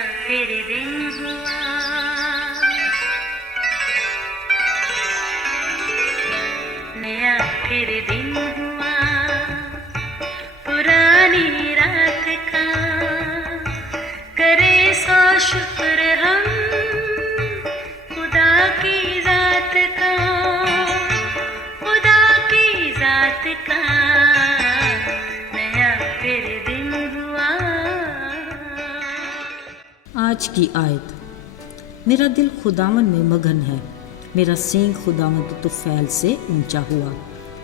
फिर दिन हुआ, नया फिर दिन हुआ, पुरानी रात का करे सो शुक्र हम खुदा की जात का, खुदा की जात का, नया फिर दिन हुआ। आज की आयत। मेरा दिल खुदावन में मगन है, मेरा सींग खुदावंद तुफैल से ऊंचा हुआ।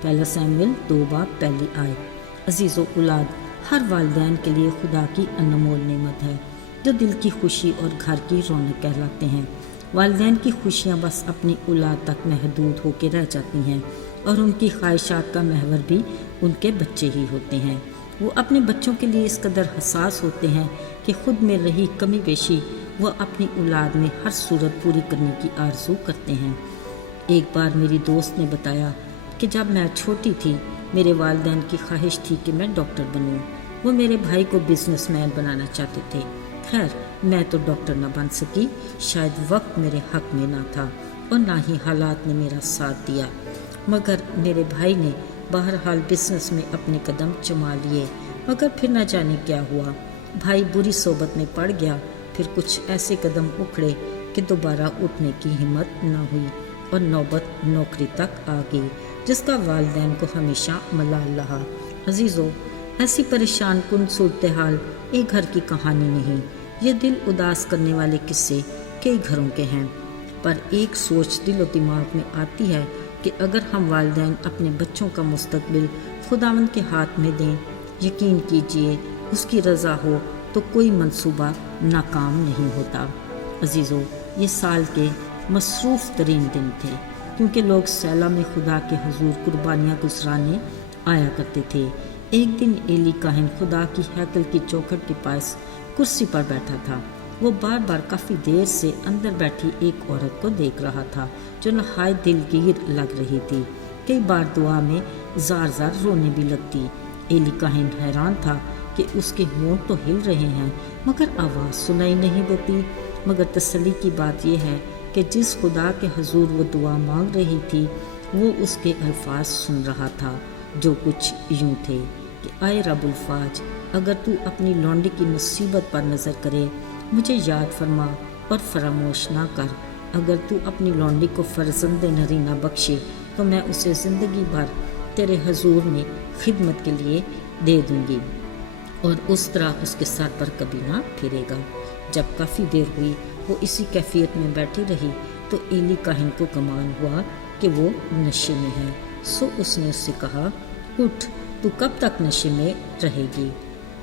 पहला शमूएल 2:1 आयत। अजीज़ो औलाद हर वालिदैन के लिए खुदा की अनमोल नेमत है जो दिल की खुशी और घर की रौनक कहलाते हैं। वालिदैन की खुशियाँ बस अपनी औलाद तक महदूद होकर रह जाती हैं और उनकी ख्वाहिशात का महवर भी उनके बच्चे ही होते हैं। वो अपने बच्चों के लिए इस कदर हसास होते हैं कि खुद में रही कमी बेशी वो अपनी औलाद में हर सूरत पूरी करने की आरज़ू करते हैं। एक बार मेरी दोस्त ने बताया कि जब मैं छोटी थी मेरे वालिदैन की ख्वाहिश थी कि मैं डॉक्टर बनूं। वो मेरे भाई को बिजनेसमैन बनाना चाहते थे। खैर मैं तो डॉक्टर न बन सकी, शायद वक्त मेरे हक में ना था और ना ही हालात ने मेरा साथ दिया। मगर मेरे भाई ने बहरहाल बिजनेस में अपने कदम जमा लिए, मगर फिर न जाने क्या हुआ। भाई बुरी सोबत में पड़ गया, फिर कुछ ऐसे कदम उखड़े कि दोबारा उठने की हिम्मत न हुई और नौबत नौकरी तक आ गई जिसका वालिदैन को हमेशा मलाल रहा। अजीज़ों, ऐसी परेशान कुन सूरत हाल एक घर की कहानी नहीं, ये दिल उदास करने वाले किस्से कई घरों के हैं। पर एक सोच दिल और दिमाग में आती है कि अगर हम वालिदैन अपने बच्चों का मुस्तकबिल खुदावंद के हाथ में दें, यकीन कीजिए उसकी रज़ा हो तो कोई मंसूबा नाकाम नहीं होता। अजीज़ों, ये साल के मसरूफ़ तरीन दिन थे क्योंकि लोग सैला में खुदा के हुजूर कुर्बानियाँ गुजराने आया करते थे। एक दिन एली काहिन खुदा की हैकल की चौखट के पास कुर्सी पर बैठा था। वो बार बार काफ़ी देर से अंदर बैठी एक औरत को देख रहा था जो नहायत दिलगीर लग रही थी। कई बार दुआ में जार जार रोने भी लगती। एली काहिन हैरान था कि उसके होंठ तो हिल रहे हैं मगर आवाज़ सुनाई नहीं देती। मगर तसल्ली की बात यह है कि जिस खुदा के हुजूर वो दुआ मांग रही थी वो उसके अल्फाज सुन रहा था जो कुछ यूं थे कि आए रब्बुल फाज, अगर तू अपनी लौंडी की मुसीबत पर नज़र करे, मुझे याद फरमा और फरामोश ना कर। अगर तू अपनी लौंडी को फर्जंद नरीना बख्शे तो मैं उसे ज़िंदगी भर तेरे हुजूर में खिदमत के लिए दे दूँगी और उस तरह उसके सर पर कभी ना फिरेगा। जब काफ़ी देर हुई वो इसी कैफियत में बैठी रही तो एली काहिन को गुमान हुआ कि वो नशे में है। सो उसने उससे कहा, उठ, तू कब तक नशे में रहेगी?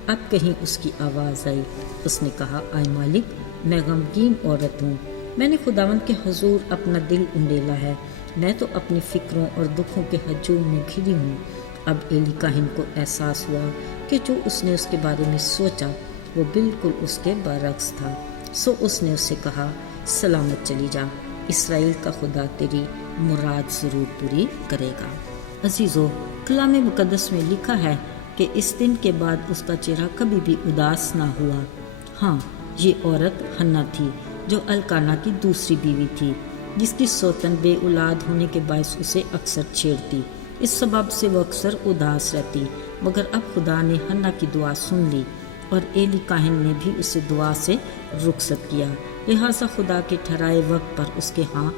अब कहीं उसकी आवाज़ आई। उसने कहा, आए मालिक, मैं गमगीन औरत हूँ, मैंने खुदावंद के हुजूर अपना दिल उंडेला है, मैं तो अपनी फ़िक्रों और दुखों के हजूम में घिरी हूँ। अब एली काहिन को एहसास हुआ कि जो उसने उसके बारे में सोचा वो बिल्कुल उसके बरक्स था। सो उसने उससे कहा, सलामत चली जा, इसराइल का खुदा तेरी मुराद ज़रूर पूरी करेगा। अजीज़ों, कलाम मुक़द्दस में लिखा है कि इस दिन के बाद उसका चेहरा कभी भी उदास ना हुआ। हाँ, ये औरत हन्ना थी जो अल्काना की दूसरी बीवी थी जिसकी सौतन बे औलाद होने के बायस उसे अक्सर छेड़ती। इस सबब से वो अक्सर उदास रहती। मगर अब खुदा ने हन्ना की दुआ सुन ली और एली काहिन ने भी उसे दुआ से रुखसत किया। लिहाजा खुदा के ठहराए वक्त पर उसके यहाँ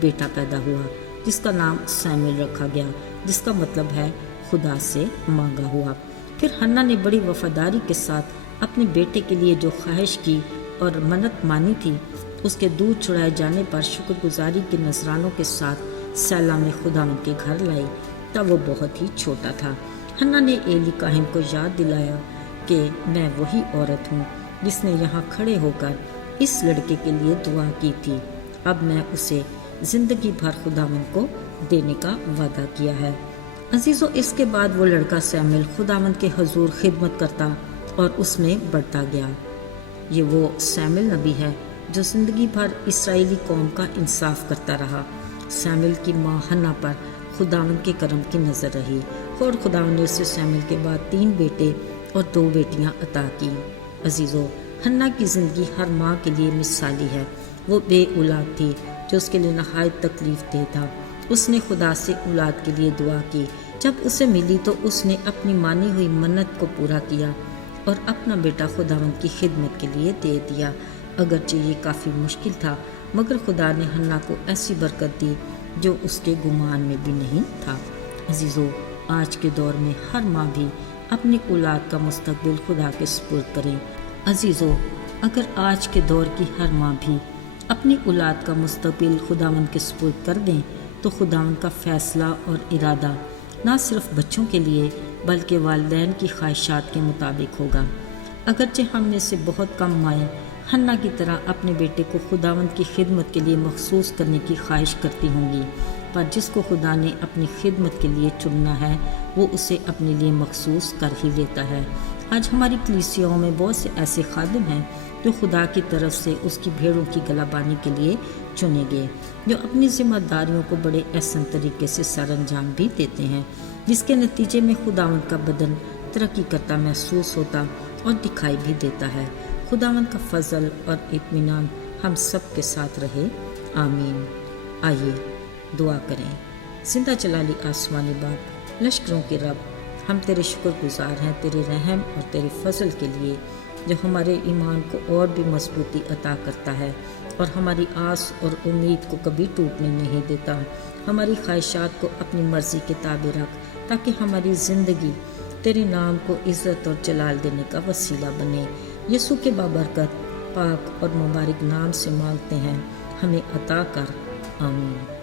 बेटा पैदा हुआ जिसका नाम शमूएल रखा गया, जिसका मतलब है खुदा से मांगा हुआ। फिर हन्ना ने बड़ी वफादारी के साथ अपने बेटे के लिए जो ख्वाहिश की और मन्नत मानी थी उसके दूध छुड़ाए जाने पर शुक्रगुजारी के नजरानों के साथ सैला में खुदावंद के घर लाई। तब वो बहुत ही छोटा था। हन्ना ने एली काहिन को याद दिलाया कि मैं वही औरत हूँ जिसने यहाँ खड़े होकर इस लड़के के लिए दुआ की थी। अब मैं उसे ज़िंदगी भर खुदावंद को देने का वादा किया है। अजीज़ों, इसके बाद वो लड़का शमूएल खुदावंद के हुजूर खिदमत करता और उसमें बढ़ता गया। ये वो शमूएल नबी है जो ज़िंदगी भर इसराइली कौम का इंसाफ करता रहा। शमूएल की माँ हन्ना पर खुदावंद के करम की नज़र रही और खुदावंद ने उसे शमूएल के बाद 3 बेटे और 2 बेटियां अता की। अजीज़ों, हन्ना की ज़िंदगी हर माँ के लिए मिसाली है। वो बे औलाद थी जो उसके लिए नहायत तकलीफ दे था। उसने खुदा से औलाद के लिए दुआ की। जब उसे मिली तो उसने अपनी मानी हुई मन्नत को पूरा किया और अपना बेटा खुदावंद की खिदमत के लिए दे दिया। अगरचे ये काफ़ी मुश्किल था, मगर खुदा ने हन्ना को ऐसी बरकत दी जो उसके गुमान में भी नहीं था। अजीज़ों, आज के दौर में हर माँ भी अपनी औलाद का मुस्तकबिल खुदा के सुपुर्द करें। अजीज़ों, अगर आज के दौर की हर माँ भी अपनी औलाद का मुस्तकबिल खुदावंद के सुपुर्द कर दें तो खुदावंद का फ़ैसला और इरादा ना सिर्फ बच्चों के लिए बल्कि वालिदैन की ख्वाहिशात के मुताबिक होगा। अगरचे हम में से बहुत कम माएँ हन्ना की तरह अपने बेटे को खुदावंद की खिदमत के लिए मखसूस करने की ख्वाहिश करती होंगी, पर जिसको खुदा ने अपनी खिदमत के लिए चुनना है वो उसे अपने लिए मखसूस कर ही लेता है। आज हमारी कलीसियाओं में बहुत से ऐसे खादिम हैं जो खुदा की तरफ से उसकी भेड़ों की गलाबानी के लिए चुने गए, जो अपनी जिम्मेदारियों को बड़े एहसन तरीके से सरअंजाम भी देते हैं, जिसके नतीजे में खुदावंद का बदन तरक्की करता महसूस होता और दिखाई भी देता है। खुदावंद का फजल और इत्मीनान हम सब के साथ रहे। आमीन। आइए दुआ करें। जिंदा जलाली आसमानी बाप, लश्करों के रब, हम तेरे शुक्रगुजार हैं तेरे रहम और तेरे फजल के लिए जो हमारे ईमान को और भी मजबूती अता करता है और हमारी आस और उम्मीद को कभी टूटने नहीं देता। हमारी ख्वाहिशात को अपनी मर्ज़ी के ताबे रख ताकि हमारी ज़िंदगी तेरे नाम को इज़्ज़त और जलाल देने का वसीला बने। यीशु के बाबरकत पाक और मुबारक नाम से मांगते हैं, हमें अता कर। आमीन।